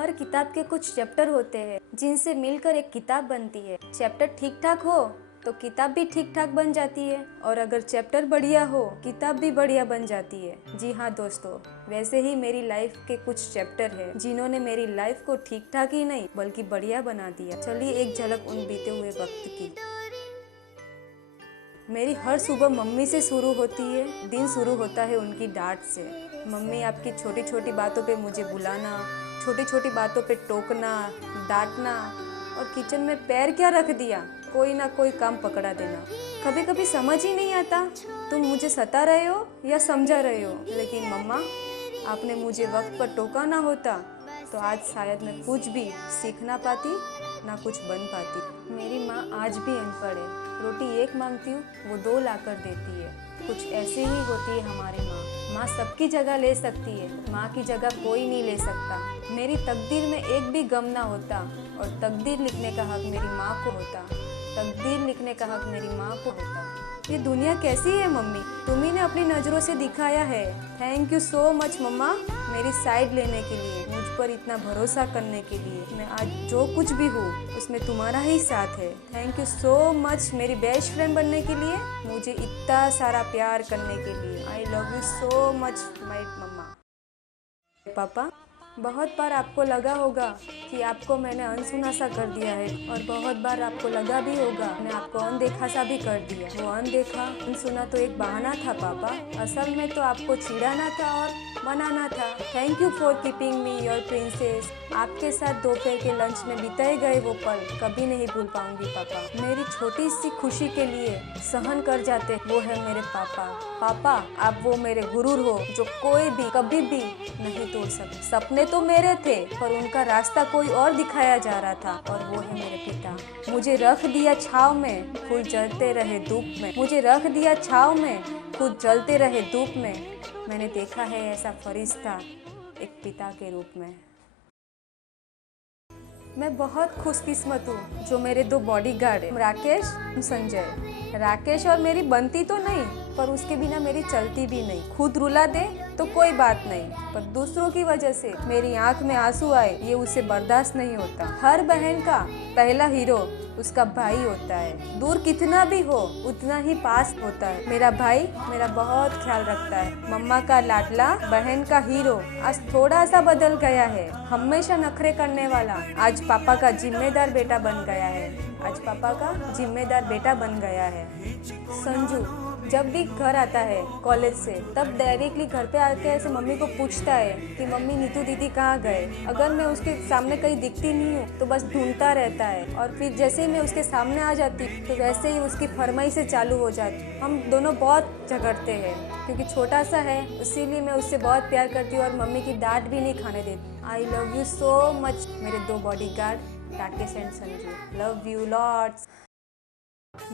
हर किताब के कुछ चैप्टर होते हैं जिनसे मिलकर एक किताब बनती है। चैप्टर ठीक ठाक हो तो किताब भी ठीक ठाक बन जाती है, और अगर चैप्टर बढ़िया हो किताब भी बढ़िया बन जाती है। जी हाँ दोस्तों, वैसे ही मेरी लाइफ के कुछ चैप्टर हैं जिन्होंने मेरी लाइफ को ठीक ठाक ही नहीं बल्कि बढ़िया बना दिया। चलिए एक झलक उन बीते हुए वक्त की। मेरी हर सुबह मम्मी से शुरू होती है। दिन शुरू होता है उनकी डांट से। मम्मी आपकी छोटी छोटी बातों पे मुझे बुलाना, छोटी छोटी बातों पे टोकना, डांटना, और किचन में पैर क्या रख दिया, कोई ना कोई काम पकड़ा देना। कभी कभी समझ ही नहीं आता तुम मुझे सता रहे हो या समझा रहे हो। लेकिन मम्मा, आपने मुझे वक्त पर टोका ना होता तो आज शायद मैं कुछ भी सीख ना पाती, ना कुछ बन पाती। मेरी माँ आज भी अनपढ़ है। रोटी एक मांगती हूँ वो 2 लाकर देती है। कुछ ऐसे ही होती है हमारी माँ। माँ सबकी जगह ले सकती है, माँ की जगह कोई नहीं ले सकता। मेरी तकदीर में एक भी गम ना होता और तकदीर लिखने का हक मेरी माँ को होता। तकदीर लिखने का हक मेरी माँ को होता। ये दुनिया कैसी है मम्मी, तुम्ही ने अपनी नज़रों से दिखाया है। थैंक यू सो मच मम्मा, मेरी साइड लेने के लिए, मुझ पर इतना भरोसा करने के लिए। मैं आज जो कुछ भी हूँ उसमें तुम्हारा ही साथ है। थैंक यू सो मच मेरी बेस्ट फ्रेंड बनने के लिए, मुझे इतना सारा प्यार करने के लिए। I love you so much my mumma. पापा, बहुत बार आपको लगा होगा कि आपको मैंने अनसुना सा कर दिया है, और बहुत बार आपको लगा भी होगा मैंने आपको अनदेखा सा भी कर दिया। वो अनदेखा अनसुना तो एक बहाना था पापा, असल में तो आपको चिढ़ाना था और मनाना था। Thank you for keeping me your princess. आपके साथ दोपहर के लंच में बिताए गए वो पल कभी नहीं भूल पाऊंगी पापा। मेरी छोटी सी खुशी के लिए सहन कर जाते वो है मेरे पापा। पापा, आप वो मेरे गुरूर हो जो कोई भी कभी भी नहीं तोड़ सकते। सपने तो मेरे थे पर उनका रास्ता कोई और दिखाया जा रहा था, और वो है मेरे पिता। मुझे रख दिया छाव में, खुद जलते रहे धूप में। मुझे रख दिया छाव में, खुद जलते रहे धूप में। मैंने देखा है ऐसा फरिश्ता एक पिता के रूप में। मैं बहुत खुशकिस्मत हूँ जो मेरे 2 बॉडीगार्ड हैं, राकेश संजय। राकेश और मेरी बनती तो नहीं, पर उसके बिना मेरी चलती भी नहीं। खुद रुला दे तो कोई बात नहीं, पर दूसरों की वजह से मेरी आंख में आंसू आए ये उसे बर्दाश्त नहीं होता। हर बहन का पहला हीरो उसका भाई होता है। दूर कितना भी हो उतना ही पास होता है। मेरा भाई मेरा बहुत ख्याल रखता है। मम्मा का लाडला, बहन का हीरो आज थोड़ा सा बदल गया है। हमेशा नखरे करने वाला आज पापा का जिम्मेदार बेटा बन गया है। आज पापा का जिम्मेदार बेटा बन गया है। संजू जब भी घर आता है कॉलेज से, तब डायरेक्टली घर पे आके ऐसे मम्मी को पूछता है कि मम्मी नीतू दीदी कहाँ गए। अगर मैं उसके सामने कहीं दिखती नहीं हूँ तो बस ढूंढता रहता है, और फिर जैसे ही मैं उसके सामने आ जाती तो वैसे ही उसकी फरमाइशें चालू हो जाती। हम दोनों बहुत झगड़ते हैं क्योंकि छोटा सा है, इसीलिए मैं उससे बहुत प्यार करती हूँ और मम्मी की डांट भी नहीं खाने देती। आई लव यू सो मच मेरे 2 bodyguard Rakesh and Sanju. Love you lots.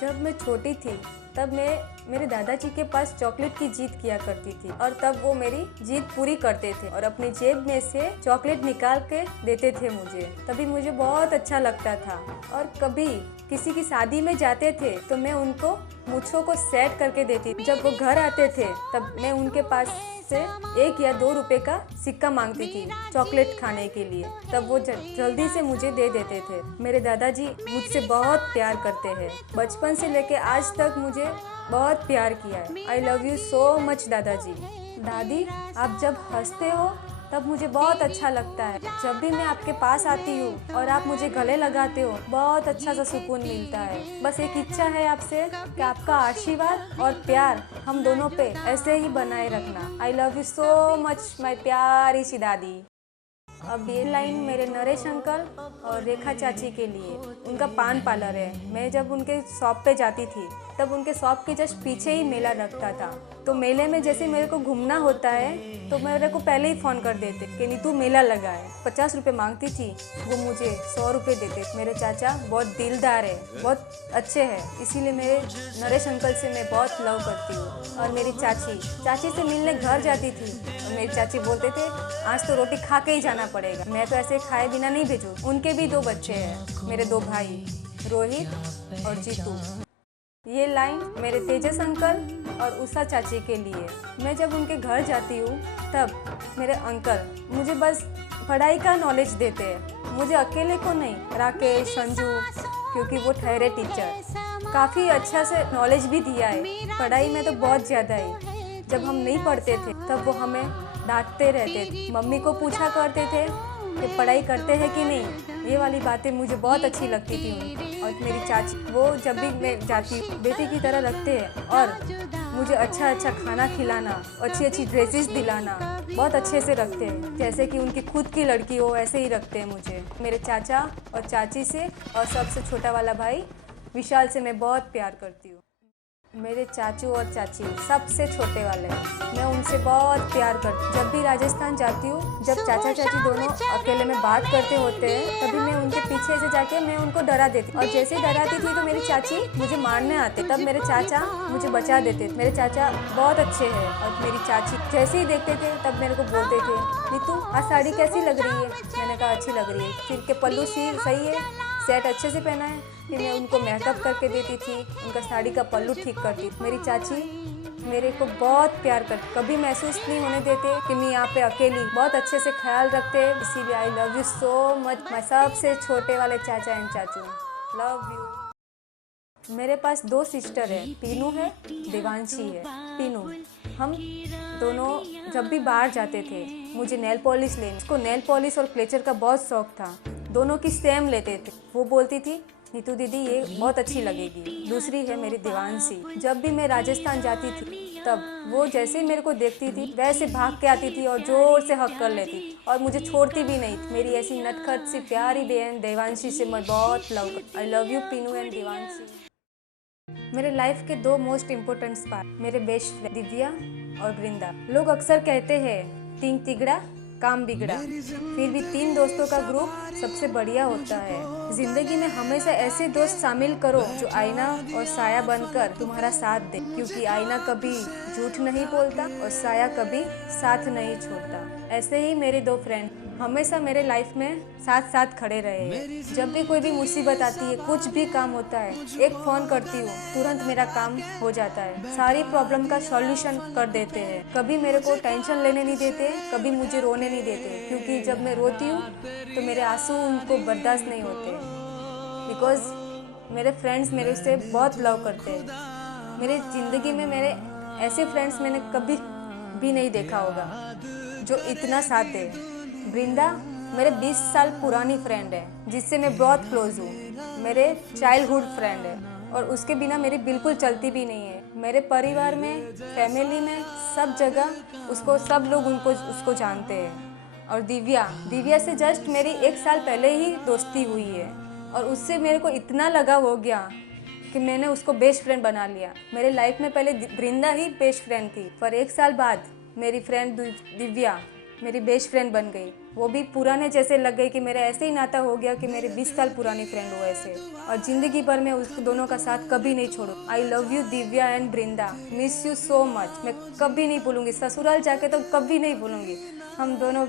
जब मैं छोटी थी तब मैं मेरे दादाजी के पास चॉकलेट की जिद किया करती थी, और तब वो मेरी जिद पूरी करते थे और अपनी जेब में से चॉकलेट निकाल के देते थे मुझे। तभी मुझे बहुत अच्छा लगता था। और कभी किसी की शादी में जाते थे तो मैं उनको मुझको को सेट करके देती थी। जब वो घर आते थे तब मैं उनके पास से 1 या 2 रुपए का सिक्का मांगती थी चॉकलेट खाने के लिए, तब वो जल्दी से मुझे दे देते थे। मेरे दादाजी मुझसे बहुत प्यार करते हैं। बचपन से लेके आज तक मुझे बहुत प्यार किया है। आई लव यू सो मच दादाजी। दादी, आप जब हंसते हो तब मुझे बहुत अच्छा लगता है। जब भी मैं आपके पास आती हूँ और आप मुझे गले लगाते हो, बहुत अच्छा सा सुकून मिलता है। बस एक इच्छा है आपसे कि आपका आशीर्वाद और प्यार हम दोनों पे ऐसे ही बनाए रखना। आई love you so much my प्यारी सी दादी। अब ये लाइन मेरे नरेश अंकल और रेखा चाची के लिए। उनका पान पार्लर है। मैं जब उनके शॉप पे जाती थी तब उनके शॉप के जस्ट पीछे ही मेला लगता था, तो मेले में जैसे मेरे को घूमना होता है तो मेरे को पहले ही फ़ोन कर देते कि नीतू मेला लगा है। 50 रुपये मांगती थी, वो मुझे 100 रुपये देते। मेरे चाचा बहुत दिलदार है, बहुत अच्छे हैं, इसीलिए मेरे नरेश अंकल से मैं बहुत लव करती हूँ। और मेरी चाची से मिलने घर जाती थी और मेरी चाची बोलते थे आज तो रोटी खा के ही जाना पड़ेगा। मैं तो ऐसे खाए बिना नहीं भेजूँ। उनके भी 2 बच्चे हैं, मेरे 2 भाई रोहित और जीतू। ये लाइन मेरे तेजस अंकल और उषा चाची के लिए। मैं जब उनके घर जाती हूँ तब मेरे अंकल मुझे बस पढ़ाई का नॉलेज देते हैं, मुझे अकेले को नहीं, राकेश, संजू, क्योंकि वो ठहरे टीचर, काफ़ी अच्छा से नॉलेज भी दिया है। पढ़ाई में तो बहुत ज़्यादा है। जब हम नहीं पढ़ते थे तब वो हमें डांटते रहते थे, मम्मी को पूछा करते थे कि पढ़ाई करते हैं कि नहीं। ये वाली बातें मुझे बहुत अच्छी लगती थी उनकी। और मेरी चाची, वो जब भी मैं जाती बेटी की तरह रखते हैं और मुझे अच्छा अच्छा खाना खिलाना, अच्छी अच्छी ड्रेसेस दिलाना, बहुत अच्छे से रखते हैं, जैसे कि उनकी खुद की लड़की हो ऐसे ही रखते हैं मुझे। मेरे चाचा और चाची से और सबसे छोटा वाला भाई विशाल से मैं बहुत प्यार करती हूँ। मेरे चाचू और चाची सबसे छोटे वाले, मैं उनसे बहुत प्यार करती हूँ। जब भी राजस्थान जाती हूँ, जब चाचा चाची दोनों अकेले में बात करते होते हैं, तभी मैं उनके पीछे से जाके मैं उनको डरा देती, और जैसे ही डराती थी तो मेरी चाची मुझे मारने आते, तब मेरे चाचा मुझे बचा देते। मेरे चाचा बहुत अच्छे हैं और मेरी चाची जैसे ही देखते थे तब मेरे को बोलते थे, नीतू आज साड़ी कैसी लग रही है। मैंने कहा अच्छी लग रही है। फिर के पल्लू सही है, सेट अच्छे से पहना है। फिर मैं उनको मेकअप करके देती थी, उनका साड़ी का पल्लू ठीक करती। मेरी चाची मेरे को बहुत प्यार करती, कभी महसूस नहीं होने देते कि मैं यहाँ पे अकेली, बहुत अच्छे से ख्याल रखते हैं। इसीलिए आई love you so much my सबसे छोटे वाले चाचा एंड चाचू, लव यू। मेरे पास 2 सिस्टर है, पीनू है, देवांशी है। पीनू, हम दोनों जब भी बाहर जाते थे, मुझे नेल पॉलिश लेनी, उसको नेल पॉलिश और क्लेचर का बहुत शौक था, दोनों की सेम लेते थे। वो बोलती थी नीतू दीदी ये बहुत अच्छी लगेगी। दूसरी है मेरी देवांशी, जब भी मैं राजस्थान जाती थी तब वो जैसे ही मेरे को देखती थी वैसे भाग के आती थी और जोर से हक कर लेती और मुझे छोड़ती भी नहीं थी। मेरी ऐसी नटखट सी प्यारी बहन देवांशी से मैं बहुत लव करती। I love you Pinu and Devanshi. मेरे लाइफ के 2 मोस्ट इम्पोर्टेंट पार्ट, मेरे बेस्ट फ्रेंड दिव्या और वृंदा। लोग अक्सर कहते हैं 3 तिगड़ा काम बिगड़ा, फिर भी 3 दोस्तों का ग्रुप सबसे बढ़िया होता है। जिंदगी में हमेशा ऐसे दोस्त शामिल करो जो आईना और साया बनकर तुम्हारा साथ दे, क्योंकि आईना कभी झूठ नहीं बोलता और साया कभी साथ नहीं छोड़ता। ऐसे ही मेरे 2 फ्रेंड हमेशा मेरे लाइफ में साथ साथ खड़े रहे हैं। जब भी कोई भी मुसीबत आती है, कुछ भी काम होता है, एक फ़ोन करती हूँ, तुरंत मेरा काम हो जाता है, सारी प्रॉब्लम का सॉल्यूशन कर देते हैं। कभी मेरे को टेंशन लेने नहीं देते, कभी मुझे रोने नहीं देते, क्योंकि जब मैं रोती हूँ तो मेरे आंसू उनको बर्दाश्त नहीं होते, बिकॉज मेरे फ्रेंड्स मेरे से बहुत लव करते हैं। मेरी ज़िंदगी में मेरे ऐसे फ्रेंड्स मैंने कभी भी नहीं देखा होगा जो इतना साथ दे। वृंदा मेरे 20 साल पुरानी फ्रेंड है, जिससे मैं बहुत क्लोज हूँ, मेरे चाइल्डहुड फ्रेंड है और उसके बिना मेरी बिल्कुल चलती भी नहीं है। मेरे परिवार में, फैमिली में, सब जगह सब लोग उसको जानते हैं। और दिव्या से जस्ट मेरी 1 साल पहले ही दोस्ती हुई है और उससे मेरे को इतना लगाव हो गया कि मैंने उसको बेस्ट फ्रेंड बना लिया। मेरे लाइफ में पहले वृंदा ही बेस्ट फ्रेंड थी, पर 1 साल बाद मेरी फ्रेंड दिव्या मेरी बेस्ट फ्रेंड बन गई। वो भी पुराने जैसे लग गई कि मेरा ऐसे ही नाता हो गया कि मेरे 20 साल पुरानी फ्रेंड हो ऐसे, और ज़िंदगी भर मैं उस दोनों का साथ कभी नहीं छोड़ू। आई love you Divya and Vrinda, miss you so much. मैं कभी नहीं भूलूंगी, ससुराल जाके तो कभी नहीं भूलूंगी। हम दोनों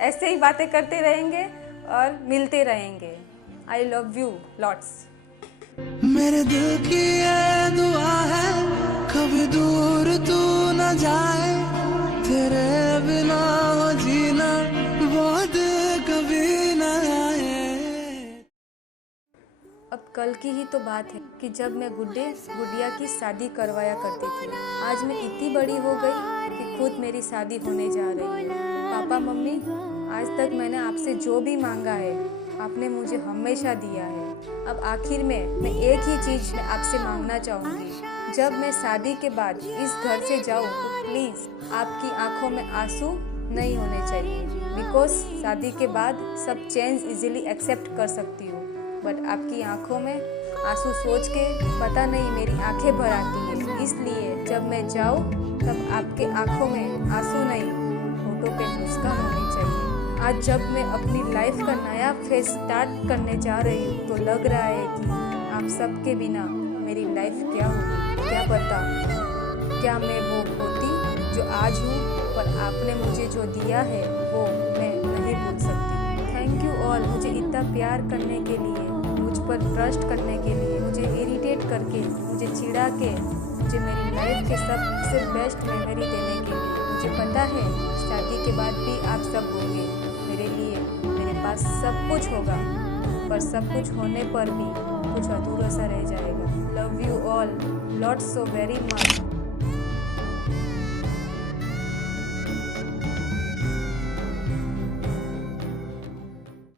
ऐसे ही बातें करते रहेंगे और मिलते रहेंगे। आई लव यू लॉट्स। मेरे दिल की ये दुआ है, कभी दूर तू न जाए, तेरे बिना हो जीना बहुत कभी न आए। अब कल की ही तो बात है कि जब मैं गुड़िया की शादी करवाया करती थी। आज मैं इतनी बड़ी हो गई कि खुद मेरी शादी होने जा रही है। पापा मम्मी, आज तक मैंने आपसे जो भी मांगा है आपने मुझे हमेशा दिया है। अब आखिर में मैं एक ही चीज़ में आपसे मांगना चाहूँगी, जब मैं शादी के बाद इस घर से जाऊँ तो प्लीज़ आपकी आंखों में आंसू नहीं होने चाहिए, बिकॉज शादी के बाद सब चेंज इजीली एक्सेप्ट कर सकती हूँ, बट आपकी आंखों में आंसू सोच के पता नहीं मेरी आंखें भर आती है। इसलिए जब मैं जाऊँ तब आपके आंखों में आंसू नहीं, होठों पे मुस्कान होनी चाहिए। आज जब मैं अपनी लाइफ का नया फेज स्टार्ट करने जा रही हूँ तो लग रहा है कि आप सबके बिना मेरी लाइफ क्या होगी, क्या पता क्या मैं वो होती जो आज हूँ, पर आपने मुझे जो दिया है वो मैं नहीं भूल सकती। थैंक यू ऑल, मुझे इतना प्यार करने के लिए, मुझ पर ट्रस्ट करने के लिए, मुझे इरिटेट करके, मुझे चिढ़ा के, मुझे मेरी लाइफ के सबसे बेस्ट मेमोरी देने के लिए। मुझे पता है शादी के बाद भी आप सब होंगे मेरे मेरे लिए मेरे पास सब कुछ होगा, पर सब कुछ होने पर भी कुछ अधूरा सा रह जाएगा। Love you all lots so very much.